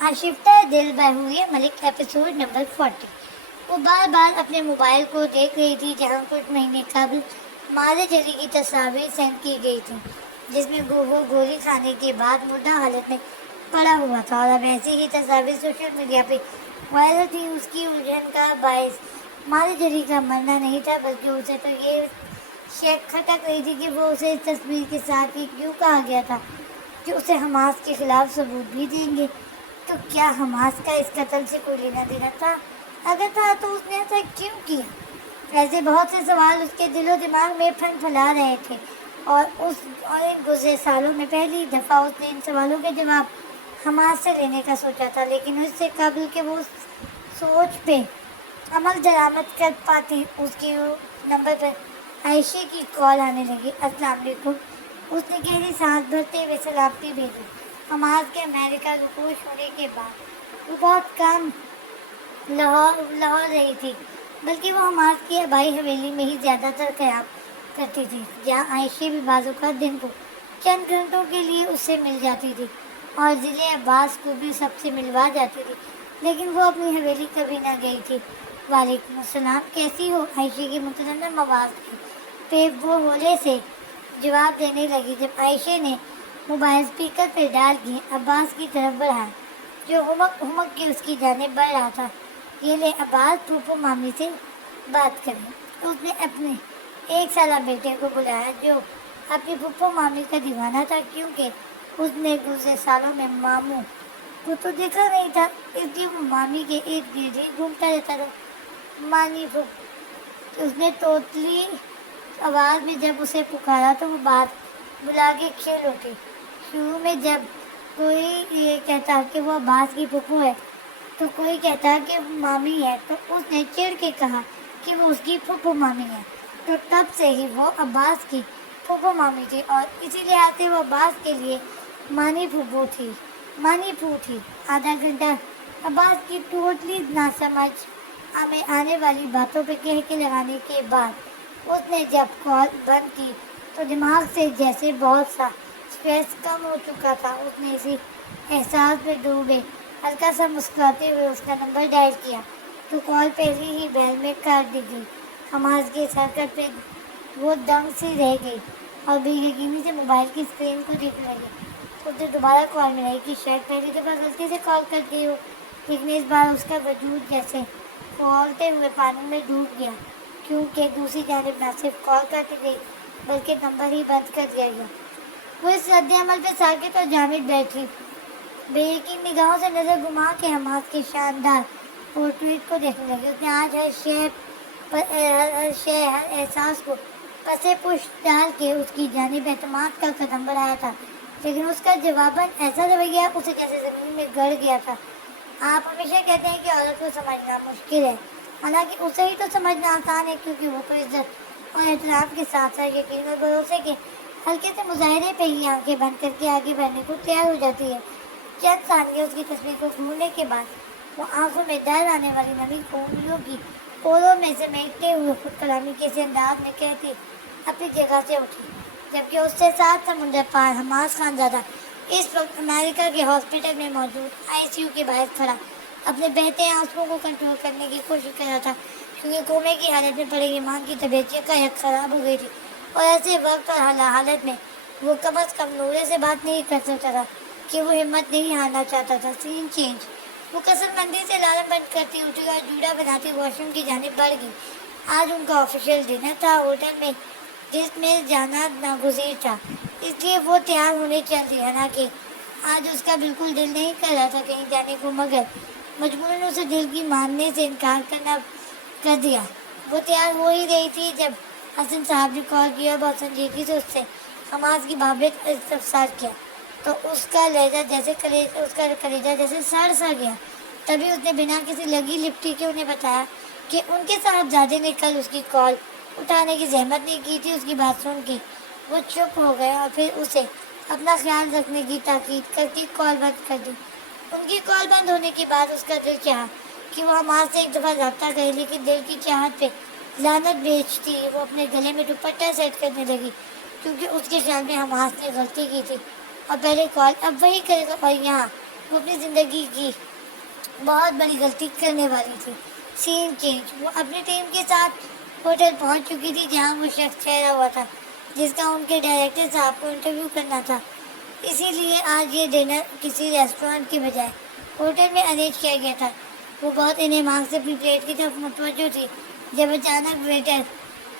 آشفتہ دل بحوریہ ملک episode number 40۔ وہ بار بار اپنے موبائل کو دیکھ رہی تھی جہاں کچھ مہینے قبل مارے جلی کی تصاویر سینڈ کی گئی تھیں، جس میں وہ گولی کھانے کے بعد مردہ حالت میں پڑا ہوا تھا، اور اب ایسی ہی تصاویر سوشل میڈیا پہ وائرل تھی۔ اس کی الجھن کا باعث مارے جلی کا مرنا نہیں تھا، بلکہ اسے تو یہ شک کھٹک رہی تھی کہ وہ اسے اس تصویر کے ساتھ ہی کیوں کہا گیا تھا کہ اسے حماس کے خلاف ثبوت بھی دیں گے۔ تو کیا حماس کا اس قتل سے کوئی لینا دینا تھا؟ اگر تھا تو اس نے ایسا کیوں کیا؟ ایسے بہت سے سوال اس کے دل و دماغ میں پھن پھلا رہے تھے، اور ان گزرے سالوں میں پہلی دفعہ اس نے ان سوالوں کے جواب حماس سے لینے کا سوچا تھا، لیکن اس سے قبل کہ وہ سوچ پہ عمل درآمد کر پاتی، اس کے نمبر پر عائشہ کی کال آنے لگی۔ السلام علیکم، اس نے گہری سانس بھرتے ہوئے سلامتی بھیجی۔ حماس کے امریکہ رکوش ہونے کے بعد وہ بہت کم لاہور رہی تھی، بلکہ وہ حماس کی آبائی حویلی میں ہی زیادہ تر قیام کرتی تھی، جہاں عائشہ بھی بعض اوقات دن کو چند گھنٹوں کے لیے اس سے مل جاتی تھی، اور ضلع عباس کو بھی سب سے ملوا جاتی تھی، لیکن وہ اپنی حویلی کبھی نہ گئی تھی۔ وعلیکم السلام، کیسی ہو؟ عائشہ کی متنم آواز پہ وہ ہولے سے جواب دینے لگی جب عائشہ نے موبائل اسپیکر پہ ڈال کے عباس کی طرف بڑھایا، جو ہمک کے اس کی جانب بڑھ رہا تھا۔ یہ لے عباس، پھوپھو مامی سے بات کریں۔ اس نے اپنے 1 سالہ بیٹے کو بلایا، جو اپنی پھوپھو مامی کا دیوانہ تھا، کیونکہ اس نے گزرے سالوں میں ماموں کو تو دیکھا نہیں تھا، اس لیے وہ مامی کے ارد گرد ہی گھومتا رہتا تھا۔ مانی پھوپھو، اس نے توتلی آواز میں جب اسے پکارا تو وہ بات بلا کے کھیل اٹھی۔ شروع میں جب کوئی یہ کہتا کہ وہ عباس کی پھوپھو ہے تو کوئی کہتا کہ وہ مامی ہے، تو اس نے چڑ کے کہا کہ وہ اس کی پھوپھو مامی ہے، تو تب سے ہی وہ عباس کی پھوپھو مامی تھی، اور اسی لحاظ سے وہ عباس کے لیے مانی پھوپھو تھی، مانی پھو تھی۔ آدھا گھنٹہ عباس کی ٹوٹلی ناسمجھ میں آنے والی باتوں پہ کہہ کے لگانے کے بعد اس نے جب کال بند کی تو دماغ سے جیسے بہت سا اسٹریس کم ہو چکا تھا۔ اس نے اسی احساس میں ڈوبے ہلکا سا مسکراتے ہوئے اس کا نمبر ڈائل کیا تو کال پہلی ہی بیل میں کاٹ دی گئی۔ حماس کے حرکت پہ وہ دنگ سی رہ گئی اور بے یقینی سے موبائل کی اسکرین کو دیکھنے لگی۔ اس نے دوبارہ کال ملائی کہ شاید پہلی دفعہ غلطی سے کال کر دی ہو، لیکن اس بار اس کا وجود جیسے کھولتے ہوئے پانی میں ڈوب گیا، کیونکہ دوسری جانب نہ صرف کال کٹ گئی بلکہ نمبر ہی بند کر دیا گیا۔ وہ اس رد عمل پہ ساکت اور جامد بیٹھی، بے یقین نگاہوں سے نظر گھما کے حماس کے شاندار پورٹریٹ کو دیکھنے لگی۔ اس نے آج ہر شے ہر احساس کو پسے پشت ڈال کے اس کی جانب اعتماد کا قدم بڑھایا تھا، لیکن اس کا جواباً ایسا رویہ اسے جیسے زمین میں گڑ گیا تھا۔ آپ ہمیشہ کہتے ہیں کہ عورت کو سمجھنا مشکل ہے، حالانکہ اسے ہی تو سمجھنا آسان ہے، کیونکہ وہ تو عزت اور احترام کے ساتھ ساتھ یقین اور بھروسے کے ہلکے سے مظاہرے پہ ہی آنکھیں بند کر کے آگے بڑھنے کو تیار ہو جاتی ہے۔ چند ثانیے اس کی تصویر کو گھورنے کے بعد وہ آنکھوں میں ڈر آنے والی نمی کو انگلیوں کی پوروں میں سمیٹتے ہوئے خود کلامی کے اسی انداز میں کہتی اپنی جگہ سے اٹھی، جبکہ اس سے 7 سمندر پار حماس خانزادہ اس وقت امریکہ کے ہاسپٹل میں موجود ICU کے باہر کھڑا اپنے بہتے آنسوؤں کو کنٹرول کرنے کی کوشش کر رہا تھا، کیونکہ کومے کی حالت میں پڑے گی ماں کی طبیعت یکایک خراب ہو گئی تھی، اور ایسے وقت اور حالت میں وہ کم از کم نورے سے بات نہیں کر سکتا تھا کہ وہ ہمت نہیں ہارنا چاہتا تھا۔ سین چینج، وہ کثر مندی سے الارم بند کرتی اٹھی اور جوڑا بناتی واش روم کی جانب بڑھ گئی۔ آج ان کا آفیشیل ڈنر تھا ہوٹل میں، جس میں جانا ناگزیر تھا، اس لیے وہ تیار ہونے چل دی، حالانکہ آج اس کا بالکل دل نہیں کر رہا تھا کہیں جانے کو، مگر مجبوراً اسے دل کی ماننے سے انکار کرنا کر دیا۔ وہ تیار ہو ہی رہی تھی جب حسن صاحب نے کال کیا، بہت سنجیدگی سے اس سے حماس کی بابت استفسار کیا، تو اس کا کلیجہ جیسے سڑ سا گیا۔ تبھی اس نے بنا کسی لگی لپٹی کے انہیں بتایا کہ ان کے صاحبزادے نے کل اس کی کال اٹھانے کی زحمت نہیں کی تھی۔ اس کی بات سن کے وہ چپ ہو گئے اور پھر اسے اپنا خیال رکھنے کی تاکید کر کے کال بند کر دی۔ ان کی کال بند ہونے کے بعد اس کا دل چاہا کہ وہ حماس سے ایک دفعہ رابطہ کرے، لیکن دل کی چاہت پہ لعنت بیچتی وہ اپنے گلے میں دوپٹہ سیٹ کرنے لگی، کیونکہ اس کے خیال میں حماس نے غلطی کی تھی اور پہلے کال اب وہی کرے گا، اور یہاں وہ اپنی زندگی کی بہت بڑی غلطی کرنے والی تھی۔ سین چینج، وہ اپنی ٹیم کے ساتھ ہوٹل پہنچ چکی تھی جہاں وہ شخص ٹھہرا ہوا تھا جس کا ان کے ڈائریکٹر صاحب کو انٹرویو کرنا تھا۔ اسی لیے آج یہ ڈنر کسی ریسٹورینٹ کی بجائے ہوٹل میں ارینج کیا گیا تھا۔ وہ بہت انہماک سے اپنی پلیٹ کی طرف متوجہ تھی جب اچانک ویٹر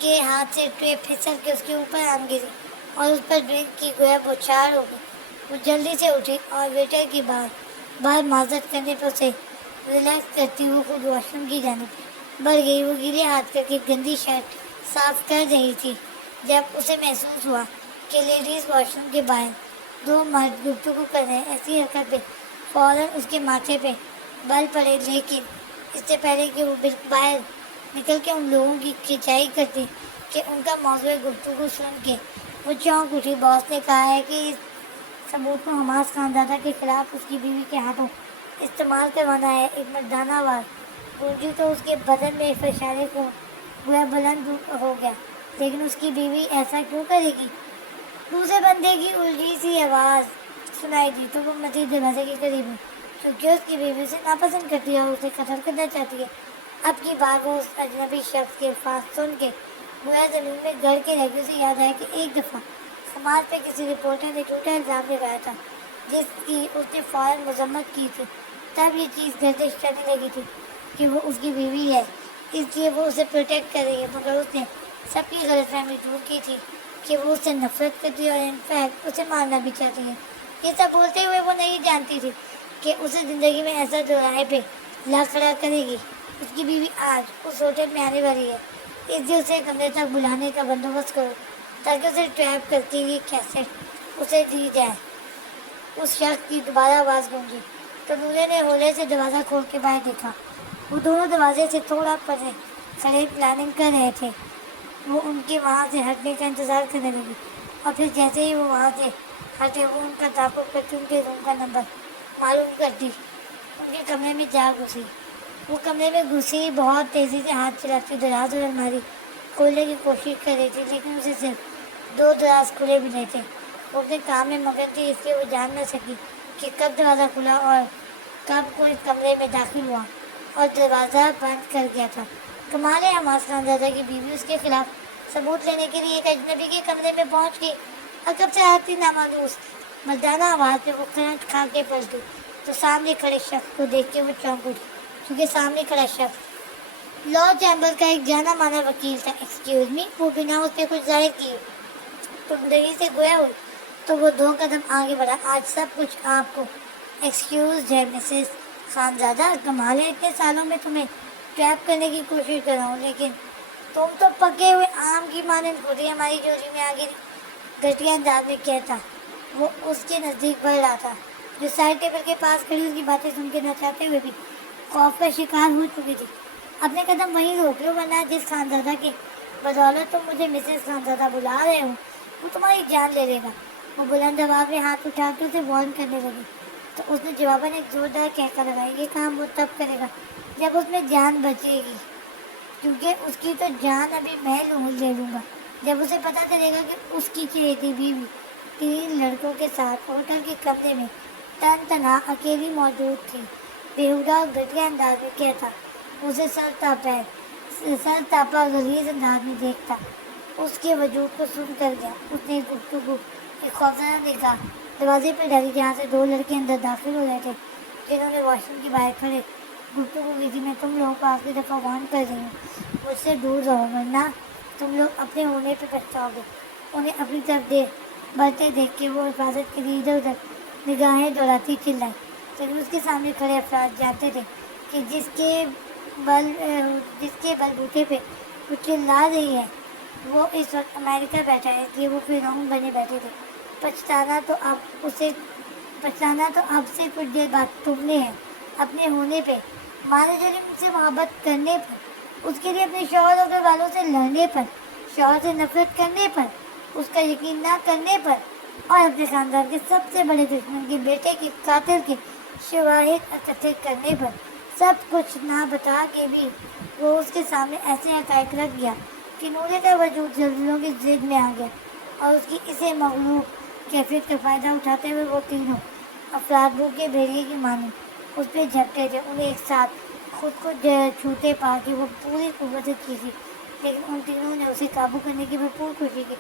کے ہاتھ سے ٹرے پھسل کے اس کے اوپر آن گری اور اس پر ڈرنک کی گویا بوچھار ہو گئی۔ وہ جلدی سے اٹھی اور ویٹر کی بار معذرت کرنے پر اسے ریلیکس کرتی ہوئے خود واش روم کی جانب بڑھ گئی۔ وہ گیلے ہاتھ کر کے گندی شرٹ صاف کر رہی تھی جب اسے محسوس ہوا کہ لیڈیز واش روم کے باہر دو مرد گفتگو کر رہے ہیں۔ ایسی حرکت پہ فوراً اس کے ماتھے پہ بل پڑے، لیکن اس سے پہلے کہ وہ باہر نکل کے ان لوگوں کی کھینچائی کرتی کہ ان کا موضوع گفتگو سن کے وہ چونک اٹھی۔ باس نے کہا ہے کہ اس ثبوت کو حماس خانزادہ کے خلاف اس کی بیوی کے ہاتھوں استعمال کروانا ہے۔ ایک مردانہ آواز گونجی تو اس کے بدن میں فشارے کو گویا بلند ہو گیا، لیکن اس کی بیوی ایسا کیوں کرے گی؟ دوسرے بندے کی الجھی سی آواز سنائی دی تو وہ مزید دروازے کے قریب ہوئی، کیونکہ اس کی بیوی اسے ناپسند کرتی ہے اور اسے قتل کرنا چاہتی ہے۔ اب کی بار وہ اس اجنبی شخص کے الفاظ سن کے گویا زمین میں گڑ کے رہ گئی۔ اسے یاد آیا کہ ایک دفعہ سماج پہ کسی رپورٹر نے جھوٹا الزام لگایا تھا جس کی اس نے فوراً مذمت کی تھی۔ تب یہ چیز گردش کرنے لگی تھی کہ وہ اس کی بیوی ہے، اس لیے وہ اسے پروٹیکٹ کر رہی ہے، مگر اس نے سب کی غلط فہمی دور کی تھی کہ وہ اس سے نفرت کرتی ہے اور انفیکٹ اسے مارنا بھی چاہتی ہے۔ یہ سب بولتے ہوئے وہ نہیں جانتی تھی کہ اسے زندگی میں ایسا دوراہے پہ لا کھڑا کرے گی۔ اس کی بیوی آج اس ہوٹل میں آنے والی ہے، اس لیے اسے کمرے تک بلانے کا بندوبست کرو تاکہ اسے ٹریپ کرتی ہوئی کیسٹ اسے دی جائے۔ اس شخص کی دوبارہ آواز گونجی تو نورے نے ہولے سے دروازہ کھول کے باہر دیکھا۔ وہ دونوں دروازے سے تھوڑا پرے کھڑے پلاننگ کر رہے تھے۔ وہ ان کے وہاں سے ہٹنے کا انتظار کرنے لگی اور پھر جیسے ہی وہ وہاں سے ہٹے وہ ان کا تعاقب کرتی ان کے روم کا نمبر معلوم کرتی ان کے کمرے میں جا گھسی۔ وہ کمرے میں گھسی بہت تیزی سے ہاتھ چلاتی دراز اور الماری کھولنے کی کوشش کر رہی تھی، لیکن اسے صرف دو دراز کھلے ملے تھے۔ وہ اپنے کام میں مگن تھی، اس لیے وہ جان نہ سکی کہ کب دروازہ کھلا اور کب کوئی کمرے میں داخل ہوا اور دروازہ بند کر گیا تھا۔ کمال ہے، حماس خانزادہ کی بیوی اس کے خلاف ثبوت لینے کے لیے ایک اجنبی کے کمرے میں پہنچ گئی۔ اور کب سے آتی نامانوس مردانہ آواز پہ وہ کرنٹ کھا کے پلٹی تو سامنے کھڑے شخص کو دیکھ کے وہ چونک اٹھی، کیونکہ سامنے کھڑا شخص لا چیمبر کا ایک جانا مانا وکیل تھا۔ ایکسکیوز می، وہ بنا اس پہ کچھ ظاہر کیے تندگی سے گویا ہوئی تو وہ دو قدم آگے بڑھا۔ آج سب کچھ آپ کو ایکسکیوز ہے مسز خانزادہ، کمال ہے، اتنے سالوں میں تمہیں ٹریپ کرنے کی کوشش کر رہا ہوں، لیکن تم تو پکے ہوئے آم کی مانند خود ہی ہماری جوڑی میں آ گئی۔ گھٹیا انداز میں کہتا وہ اس کے نزدیک بڑھ رہا تھا، جو سائڈ ٹیبل کے پاس کھڑی اس کی باتیں سن کے نہ چاہتے ہوئے بھی خوف کا شکار ہو چکی تھی۔ اپنے قدم وہیں روک لو، ورنہ جس خانزادہ کی بدولت تم مجھے مسز خانزادہ بلا رہے ہو وہ تمہاری جان لے لے گا۔ وہ بلند آواز میں ہاتھ اٹھا کے اسے وارن کرنے لگی تو اس نے جواباً ایک زوردار کہکا لگایا۔ یہ کام وہ تب کرے گا جب اس میں جان بچے گی، کیونکہ اس کی تو جان ابھی میں لے لوں گا جب اسے پتہ چلے گا کہ اس کی چہیتی بیوی 3 لڑکوں کے ساتھ ہوٹل کے کمرے میں تن تنہا اکیلی موجود تھی۔ بےہودہ اور گھٹیا انداز میں کہتا اسے سر تاپا غلیظ انداز میں دیکھتا اس کے وجود کو سن کر گیا۔ اس نے گفتگو ایک خوفزدہ نگاہ دروازے پہ ڈالی جہاں سے 2 لڑکے اندر داخل ہو رہے تھے، جنہوں نے واش روم کے باہر کھڑے گفتگو کی تھی۔ میں تم لوگوں کو آخری دفعہ وارن کر رہی ہوں، مجھ سے دور رہو ورنہ تم لوگ اپنے ہونے پہ پچھتاؤ گے۔ انہیں اپنی طرف بڑھتے دیکھ کے وہ حفاظت کے لیے ادھر ادھر نگاہیں دوڑاتی چلائی، لیکن اس کے سامنے کھڑے افراد جانتے تھے کہ جس کے بل بوتے پہ وہ چلا رہی ہے وہ اس وقت امریکہ بیٹھا ہے، اس لیے وہ فرعون بنے بیٹھے تھے۔ پچھتانا تو اب سے کچھ دیر بعد تم نے ہے، اپنے ہونے پہ، مارے جرم سے محبت کرنے پر، اس کے لیے اپنے شوہر اور گھر والوں سے لڑنے پر، شوہر سے نفرت کرنے پر، اس کا یقین نہ کرنے پر، اور اپنے خاندان کے سب سے بڑے دشمن کے بیٹے کے قاتل کے شواہد اکٹھے کرنے پر، سب کچھ نہ بتا کے بھی وہ اس کے سامنے ایسے حقائق رکھ گیا کہ نورے کا وجود زلزلوں کی زد میں آ گیا، اور اس کی اسے مغلوب کیفیت کا فائدہ اٹھاتے ہوئے وہ تینوں افراد کے بھیڑیے کی مانند اس پہ جھپٹے تھے، انہیں ایک ساتھ خود کو چھوتے پا کے وہ پوری قوت سے چیخی، لیکن ان تینوں نے اسے قابو کرنے کی بھرپور کوشش کی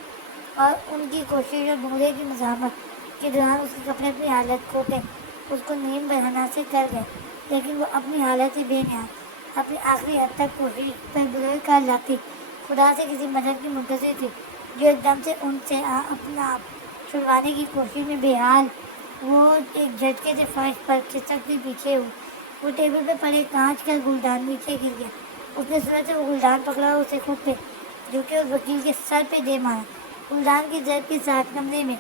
اور ان کی کوشش اور بھولے کی مزاحمت کے دوران اس کے کپڑے اپنی حالت کھو کے اس کو نیم بڑھانا سے کر گئے، لیکن وہ اپنی حالت سے بے نیاز اپنی آخری حد تک کوشش پر بغیر کار لاتی خدا سے کسی مدد کی منتظر تھی، جو ایک دم سے ان سے اپنا آپ چھڑوانے کی کوشش میں بے حال وہ ایک جھٹکے سے فرش پر کھسکتے پیچھے ہوئی۔ وہ ٹیبل پہ پڑے کانچ کا گلدان نیچے گر گیا، اس نے سر سے وہ گلدان پکڑا اور اسے خود پہ جو کہ اس وکیل کے سر پہ دے مارا۔ گلدان کی ضرب کے ساتھ کمرے میں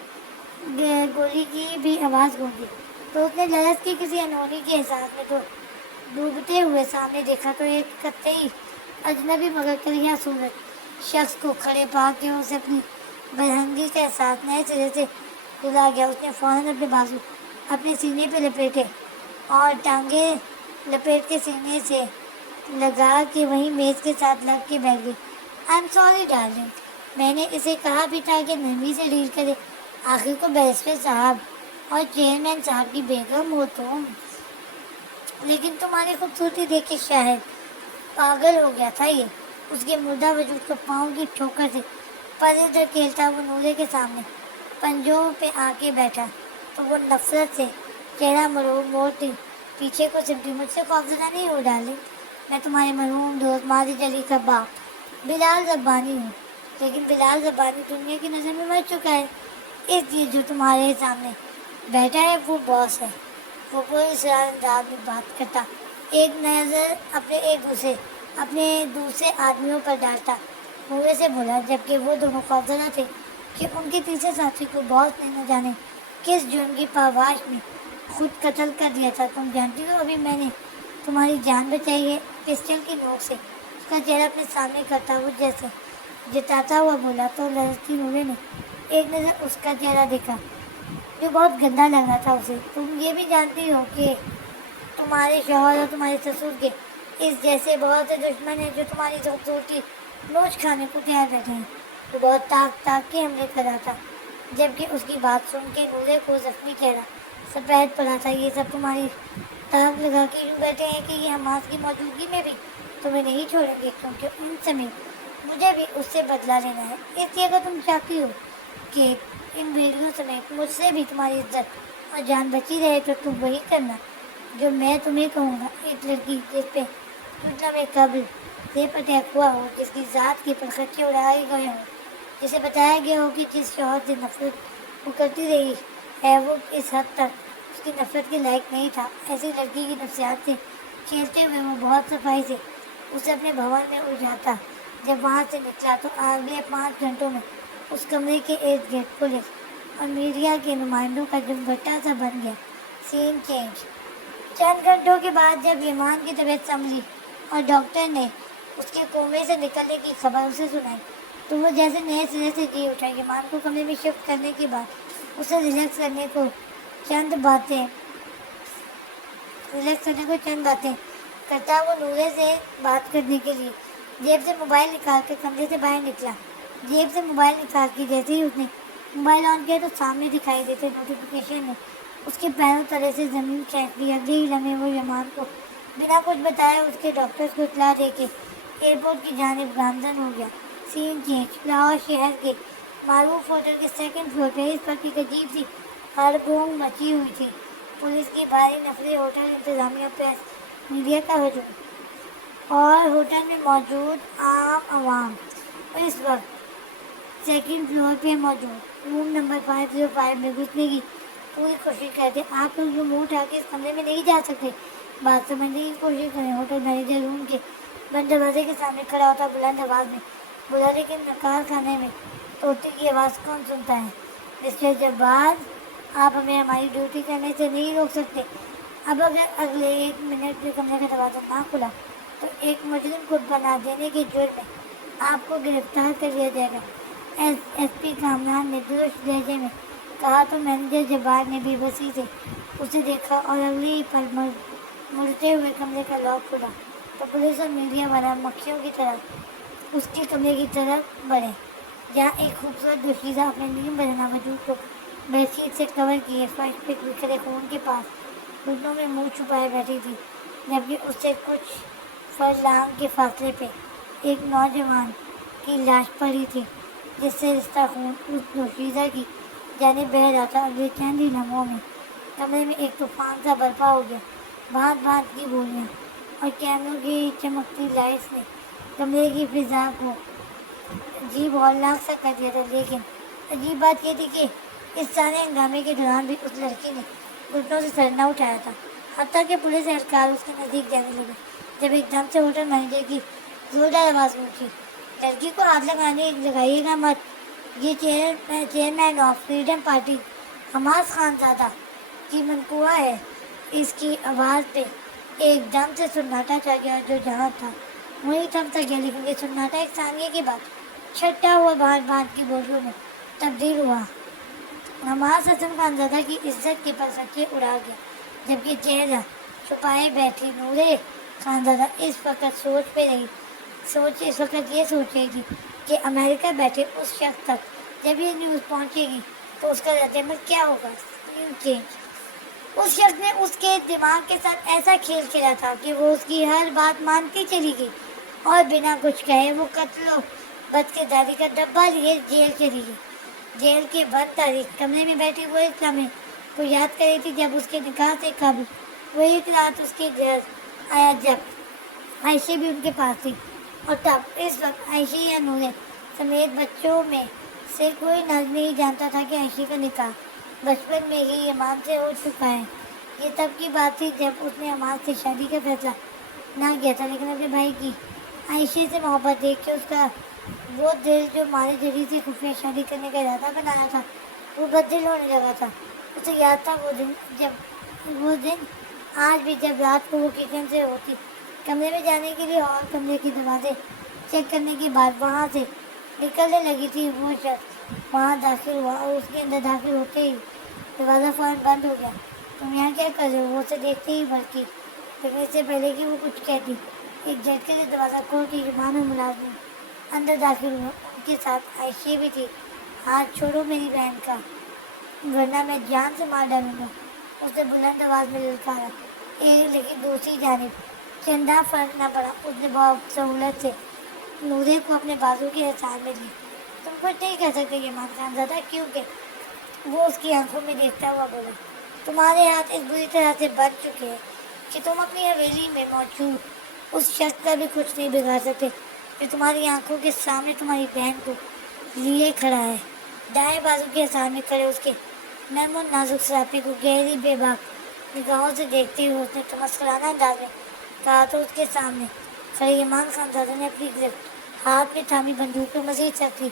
گولی کی بھی آواز گونجی تو اس نے لرز کی کسی انہونی کے احساس میں تو ڈوبتے ہوئے سامنے دیکھا تو ایک قطعی اجنبی مگر کریا صورت شخص کو کھڑے پا کے اسے اپنی برہنگی کا احساس نئے سرے سے کھلا گیا۔ اس نے فوراً اپنے بازو اپنے سینے پہ لپیٹے اور ٹانگیں لپیٹ کے سینے سے لگا کے وہیں میز کے ساتھ لگ کے بیٹھ گئی۔ آئی ایم سوری ڈارلنگ، میں نے اسے کہا بھی تھا کہ نرمی سے ڈیل کرے، آخر کو بیرسٹر صاحب اور چیئرمین صاحب کی بیگم ہو تم، لیکن تمہاری خوبصورتی دیکھ کے شاید پاگل ہو گیا تھا یہ۔ اس کے مردہ وجود کو پاؤں کی ٹھوکر سے پر ادھر کھیلتا وہ نورے کے سامنے پنجوں پہ آ کے بیٹھا تو وہ نفرت سے چہرہ موڑتی پیچھے کو سمٹی۔ مجھ سے خوفزدہ نہیں ہو ڈارلنگ، میں تمہارے مرحوم دوست ماجد علی کا باپ بلال زبانی ہوں، لیکن بلال زبانی دنیا کی نظر میں مر چکا ہے، اس لیے جو تمہارے سامنے بیٹھا ہے وہ باس ہے۔ وہ پوری سرار انداز میں بات کرتا، ایک نظر اپنے دوسرے آدمیوں پر ڈالتا منہ سے بولا، جبکہ وہ دونوں خوفزدہ تھے کہ ان کے تیسرے ساتھی کو باس نے نہ جانے کس جرم کی پاواش میں خود قتل کر دیا تھا۔ تم جانتی ہو ابھی میں نے تمہاری جان بچائی ہے، پسٹل کی نوک سے اس کا چہرہ اپنے سامنے کرتا وہ جیسے جتاتا ہوا بولا تو لرزتی نورے نے ایک نظر اس کا چہرہ دیکھا جو بہت گندا لگ رہا تھا اسے۔ تم یہ بھی جانتی ہو کہ تمہارے شوہر اور تمہارے سسر کے اس جیسے بہت سے دشمن ہیں جو تمہاری خوبصورتی نوچ کھانے کو تیار بیٹھے ہیں۔ وہ بہت تاک کے حملے کر رہا تھا، جبکہ اس کی بات سن کے نورے کو زخمی چہرہ سفید پڑا تھا۔ یہ سب تمہاری تاک لگا کے یوں بیٹھے ہیں کہ یہ حماس کی موجودگی میں بھی تمہیں نہیں چھوڑیں گے، کیونکہ ان سمیت مجھے بھی اس سے بدلہ لینا ہے۔ اس لیے اگر تم چاہتی ہو کہ ان بھیڑیوں سمیت مجھ سے بھی تمہاری عزت اور جان بچی رہے تو تم وہی کرنا جو میں تمہیں کہوں گا۔ ایک لڑکی جس پہ کچھ لمحے قبل ریپ اٹیک ہوا ہو، جس کی ذات کے پرخچے اڑائے گئے ہوں، جسے بتایا گیا ہو کہ جس شوہر سے نفرت وہ کرتی رہی ہے وہ اس حد تک اس کی نفرت کے لائق نہیں تھا، ایسی لڑکی کی نفسیات سے کھیلتے ہوئے وہ بہت صفائی سے اسے اپنے بھون میں الجھاتا۔ جب وہاں سے نکلا تو اگلے 5 گھنٹوں میں اس کمرے کے ارد گرد پولیس اور میڈیا کے نمائندوں کا جمگھٹا سا بن گیا۔ سین چینج۔ چند گھنٹوں کے بعد جب یمان کی طبیعت سنبھلی اور ڈاکٹر نے اس کے کومے سے نکلنے کی خبر اسے سنائی تو وہ جیسے نئے سرے سے جی اٹھا۔ یمان کو کمرے میں شفٹ کرنے کے بعد اسے ریلیکس کرنے کو چند باتیں کرتا وہ نورے سے بات کرنے کے لیے جیب سے موبائل نکال کر کمرے سے باہر نکلا۔ جیب سے موبائل نکال کے جیسے ہی اس نے موبائل آن کیا تو سامنے دکھائی دیتے نوٹیفیکیشن نے اس کے پیروں تلے سے زمین کھینچ لی۔ اگلے ہی لمحے وہ یمان کو بنا کچھ بتائے اس کے ڈاکٹرز کو اطلاع دے کے ایئرپورٹ کی جانب گامزن ہو گیا۔ سین چینج۔ لاہور شہر کے معروف ہوٹل کے 2nd فلور پہ اس وقت ایک عجیب سی ہڑبڑ مچی ہوئی تھی۔ پولیس کی بھاری نفری، ہوٹل انتظامیہ، پریس، میڈیا کا ہجوم اور ہوٹل میں موجود عام عوام اور اس وقت 2nd فلور پہ موجود روم نمبر 505 میں گھسنے کی پوری کوشش کرتے۔ آپ لوگ منہ اٹھا کے اس کمرے میں نہیں جا سکتے، بات سمجھنے کی کوشش کریں۔ ہوٹل مینیجر روم کے بند دروازے کے سامنے کھڑا ہوتا بلند آواز میں بولا، لیکن نقال خانے میں طوطی کی آواز کون سنتا ہے؟ مسٹر جبار، آپ ہمیں ہماری ڈیوٹی کرنے سے نہیں روک سکتے۔ اب اگر اگلے 1 منٹ میں کمرے کا دروازہ نہ کھلا تو ایک مجرم کو بنا دینے کے جرم میں آپ کو گرفتار کر لیا جائے گا، ایس پی کامران نے درست لہجے میں کہا تو مینیجر جبار نے بے بسی سے اسے دیکھا اور اگلے ہی پل مڑتے ہوئے کمرے کا لاک کھلا تو پولیس اور میڈیا والا مکھیوں کی طرح اس کے کمرے کی طرف بڑھے، جہاں ایک خوبصورت دوشیزہ اپنے نیم بدنہ وجود کو بیڈ شیٹ سے کور کیے فرش پہ بکھرے خون کے پاس گھٹنوں میں منہ چھپائے بیٹھی تھی، جبکہ اس سے کچھ فرلانگ کے فاصلے پہ ایک نوجوان کی لاش پڑی تھی، جس سے رشتہ خون اس دوشیزہ کی جانب بہہ رہا تھا۔ اگلے چند ہی لمحوں میں کمرے میں ایک طوفان سا برپا ہو گیا۔ بھانت بھانت کی بولیاں اور کیمروں کی چمکتی لائٹس نے کمرے کی فضا کو عجیب ہولناک سا کر دیا تھا، لیکن عجیب بات یہ تھی کہ اس سارے ہنگامے کے دوران بھی اس لڑکی نے گھٹنوں سے سر نہ اٹھایا تھا، حتیٰ کہ پولیس اہلکار اس کے نزدیک جانے لگے جب ایک دم سے ہوٹل مینیجر کی زوردار آواز گونجی، لڑکی کو ہاتھ لگائیے گا مت، یہ chairman of freedom party Hamas Khanzada کی منقوہ ہے۔ اس کی آواز پہ ایک دم سے سناٹا چھا گیا، جو جہاں تھا وہیں تھم سا گیا، لیکن یہ سناٹا ایک ثانیے کے بعد چھٹا ہوا بھانت بھانت کی بولیوں میں تبدیل ہوا۔ حماس حسن خانزادہ کی عزت کے پرچمے اڑا گیا، جبکہ چہرہ چھپائے بیٹھی نورے خانزادہ اس وقت یہ سوچ رہی تھی کہ امریکہ بیٹھے اس شخص تک جب یہ نیوز پہنچے گی تو اس کا رد عمل کیا ہوگا۔ اس شخص نے اس کے دماغ کے ساتھ ایسا کھیل کھیلا تھا کہ وہ اس کی ہر بات مانتی چلی گئی اور بنا کچھ کہے وہ قتل و بدکرداری کا ڈبہ لیے جیل چلی گئی۔ جیل کے بند تاریخ کمرے میں بیٹھی وہ اس لمحے کو یاد کر رہی تھی جب اس کے نکاح سے قبل وہ ایک رات اس کے گھر آیا، جب عائشہ بھی ان کے پاس تھی، اور تب اس وقت عائشہ یا نورے سمیت بچوں میں سے کوئی نہیں جانتا تھا کہ عائشہ کا نکاح بچپن میں ہی امام سے ہو چکا ہے۔ یہ تب کی بات تھی جب اس نے امام سے شادی کا فیصلہ نہ کیا تھا، لیکن اپنے بھائی کی عائشہ سے محبت دیکھ کے اس کا وہ دل جو مارے جری سے خفیہ شادی کرنے کا ارادہ بنایا تھا وہ بدل ہونے لگا تھا۔ اسے یاد تھا وہ دن آج بھی، جب رات کو وہ کچن سے ہوتی کمرے میں جانے کے لیے اور کمرے کے دروازے چیک کرنے کے بعد وہاں سے نکلنے لگی تھی، وہ شخص وہاں داخل ہوا اور اس کے اندر داخل ہوتے ہی دروازہ فوراً بند ہو گیا۔ تم یہاں کیا کر رہے ہو؟ وہ اسے دیکھتے ہی بھڑکی، لیکن اس سے پہلے کہ وہ کچھ کہتی ایک جھٹکے سے دروازہ کھول کے ایمان اور ملازم اندر داخل ہوئے۔ ان کے ساتھ عائشہ بھی تھی۔ ہاتھ چھوڑو میری بہن کا، ورنہ میں جان سے مار ڈالوں گا، اس نے بلند آواز میں للکارا۔ لیکن دوسری جانب چندہ فرق نہ پڑا، اس نے بہت سہولت سے نورے کو اپنے بازو کے حصار میں لی۔ تم کچھ نہیں کہہ سکتے ایمان خانزادہ، کیونکہ وہ اس کی آنکھوں میں دیکھتا ہوا بولا، تمہارے ہاتھ اس بری طرح سے بندھ چکے ہیں کہ تم اپنی حویلی میں موجود اس شخص کا بھی کچھ نہیں بگاڑ سکتے جو تمہاری آنکھوں کے سامنے تمہاری بہن کو لیے کھڑا ہے۔ دائیں بازو کے حصار میں کھڑے اس کے نرم و نازک سراپے کو گہری بے باک نگاہوں سے دیکھتے ہوئے اس نے تمسکرانہ انداز میں کہا تو اس کے سامنے کھڑے ایمان خانزادہ نے اپنی گرفت ہاتھ میں تھامی بندوق کو مزید سخت کی۔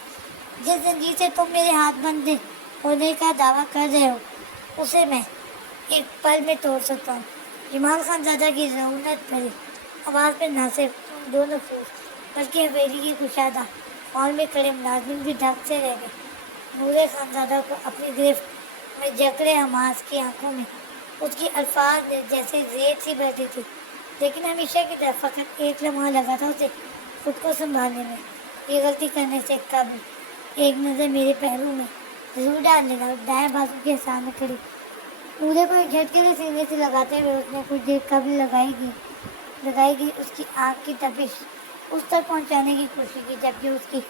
جس زنجیر سے تم میرے ہاتھ بندھے ہونے کا دعویٰ کر رہے ہو اسے میں ایک پل میں توڑ سکتا ہوں۔ ایمان خانزادہ کی رعونت بھری آواز میں نہ صرف تم دو نفوس بلکہ حویلی کی کشادہ ہال میں کھڑے ملازمین بھی دھک سے رہ گئے۔ نورے خانزادہ کو اپنی گرفت میں جکڑے حماس کی آنکھوں میں اس کی الفاظ نے جیسے ریت سی بہتی تھی، لیکن ہمیشہ کی طرح فقط ایک لمحہ لگا تھا اسے خود کو سنبھالنے میں۔ یہ غلطی کرنے سے قبل ایک نظر میرے پہلو میں ضرور ڈالنے لگا۔ دائیں بازو کے سامنے کھڑی نورے کو ایک جھٹکے سے سینے سے لگاتے ہوئے اس نے کچھ دیر قبل لگائی گئی اس کی آنکھ کی تپش اس تک پہنچانے کی کوشش کی، جبکہ اس کی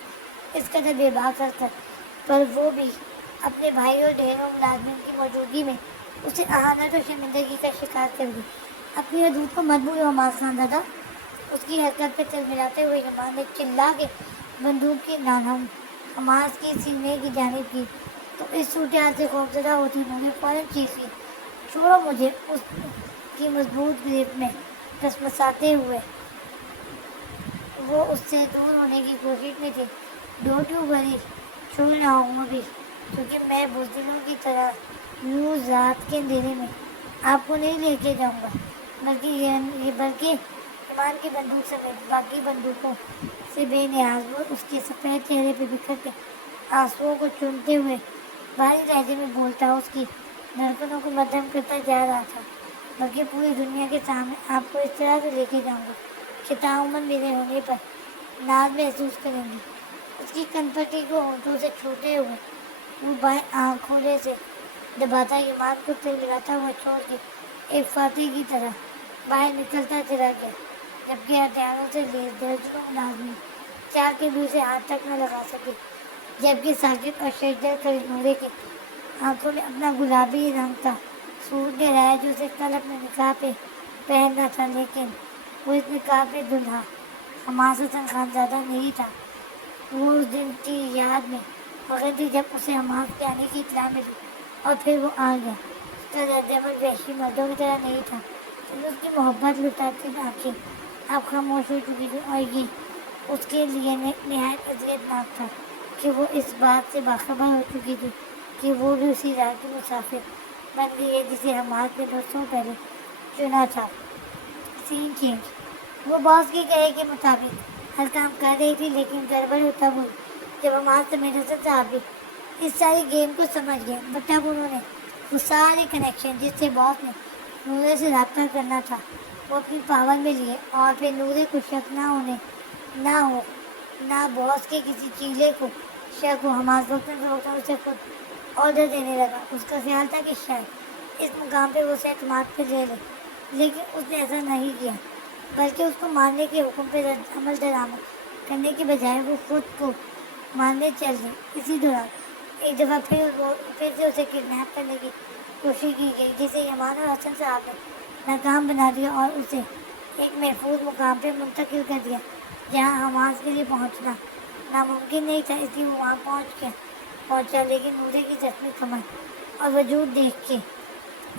اس قدر بے باک حرکت پر وہ بھی اپنے بھائی اور ڈھیروں ملازمین کی موجودگی میں اسے اہانت اور شرمندگی کا شکار کر گئی۔ اپنی حدود کو مت بھولو حماس خانزادہ، اس کی حرکت پہ تل ملاتے ہوئے ایمان نے چلا کے بندوق کی ناک حماس کی سینے کی جانب کی تو اس صورتحال سے خوفزدہ ہوتی انہوں نے فوراً چیخی، چھوڑو مجھے۔ اس کی مضبوط گرفت میں ٹسمساتے ہوئے وہ اس سے دور ہونے کی کوشش میں تھی۔ ڈونٹ یو وری، چھوڑ رہا ہوں ابھی، کیونکہ میں بزدلوں کی طرح یوں رات کے اندھیرے میں آپ کو نہیں لے کے جاؤں گا، بلکہ ایمان کی بندوق سمیت باقی بندوقوں سے بے نیاز وہ اس کے سفید چہرے پہ بکھر کے آنسوؤں کو چومتے ہوئے بھاری لہجے میں بولتا، اس کی دھڑکنوں کو مدھم کرتا جا رہا تھا، بلکہ پوری دنیا کے سامنے آپ کو اس طرح سے لے کے جاؤں گا کہ تعمل میرے ہونے پر ناز محسوس کریں گے۔ اس کی کن پٹی کو ہونٹوں سے چھوتے ہوئے وہ بائیں آنکھ کھولے سے دباتا یمان کو تیر لگاتا ہوا چھوڑ کے ایک فاتح کی طرح باہر نکلتا چلا گیا، جبکہ ہتھیاروں سے لیس درجنوں ملازمین چار کے بھی اسے ہاتھ تک نہ لگا سکے، جبکہ ساکت اور شجر کھڑی نورے کے آنکھوں میں اپنا گلابی رنگ تھا۔ سوٹ گہرایا جو اسے کل اپنے نکاح پہ پہننا تھا، لیکن وہ اس نکاح پہ دلہا حماس حسن خانزادہ نہیں تھا۔ وہ اس دن کی یاد میں مغن تھی جب اسے حماس کے آنے کی اطلاع ملی، اور پھر وہ آ گیا۔ اس کا رد عمل وحشی مردوں کی طرح نہیں تھا، لیکن اس کی محبت لٹاتی آنکھیں اب خاموش ہو چکی تھی، اور یہ اس کے لیے نہایت اذیت ناک تھا کہ وہ اس بات سے باخبر ہو چکی تھی کہ وہ بھی اسی راہ کی مسافر بن گئی ہے جسے حماس نے برسوں پہلے چنا تھا۔ سین چینج۔ وہ باس کے کہے کے مطابق ہر کام کر رہی تھی، لیکن گڑبڑ ہوتا ہوئی جب حماس سمیت حسن صاحب بھی اس ساری گیم کو سمجھ گئے۔ بٹ اب انہوں نے وہ سارے کنیکشن جس سے باس نے نورے سے رابطہ کرنا تھا وہ اپنی پاور میں لیے، اور پھر نورے کو شک نہ ہو نہ باس کے کسی چیلے کو شک ہو۔ حماس وقتاً فوقتاً اسے خود آرڈر دینے لگا۔ اس کا خیال تھا کہ شاید اس مقام پہ وہ اسے اعتماد پہ لے لے، لیکن اس نے ایسا نہیں کیا، بلکہ اس کو مارنے کے حکم پہ رد عمل درآمد کرنے کے بجائے وہ خود کو مارنے چل دی۔ اسی دوران ایک دفعہ پھر سے اسے کڈنیپ کرنے کی کوشش کی گئی، جسے یمان اور حسن صاحب نے ناکام بنا دیا اور اسے ایک محفوظ مقام پہ منتقل کر دیا جہاں حماس کے لیے پہنچنا ناممکن نہیں تھا۔ اس لیے وہ وہاں پہنچا، لیکن نورے کی زخمی کمر اور وجود دیکھ کے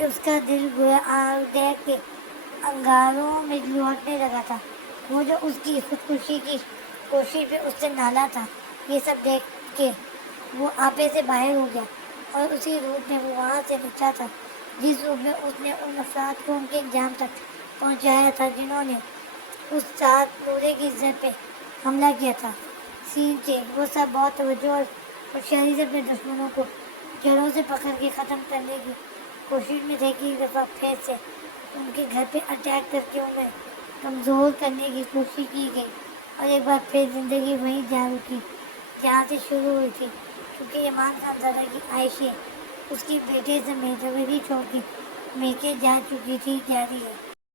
اس کا دل گویا آگ کے انگاروں میں لوٹنے لگا تھا۔ وہ جو اس کی خودکشی کی کوشش پہ اس سے نالا تھا، یہ سب دیکھ کے وہ آپے سے باہر ہو گیا، اور اسی روپ میں وہ وہاں سے بچا تھا جس روپ میں اس نے ان افراد کو ان کے انجام تک پہنچایا تھا جنہوں نے اس ساتھ نورے کی عزت پہ حملہ کیا تھا۔ سین چینج۔ وہ سب بہت توجہ اور ہوشیاری سے اپنے دشمنوں کو جڑوں سے پکڑ کے ختم کرنے کی کوشش میں تھے کہ ایک دفعہ پھر سے ان کے گھر پہ اٹیک کر کے انہیں کمزور کرنے کی کوشش کی گئی، اور ایک بار پھر زندگی وہیں جا رکی جہاں سے شروع ہوئی تھی، کیونکہ یمان خانزادہ کی عائشیں اس کی بیٹے سمیت حویلی چھوڑ کے میکے جا چکی تھی، جاری ہے۔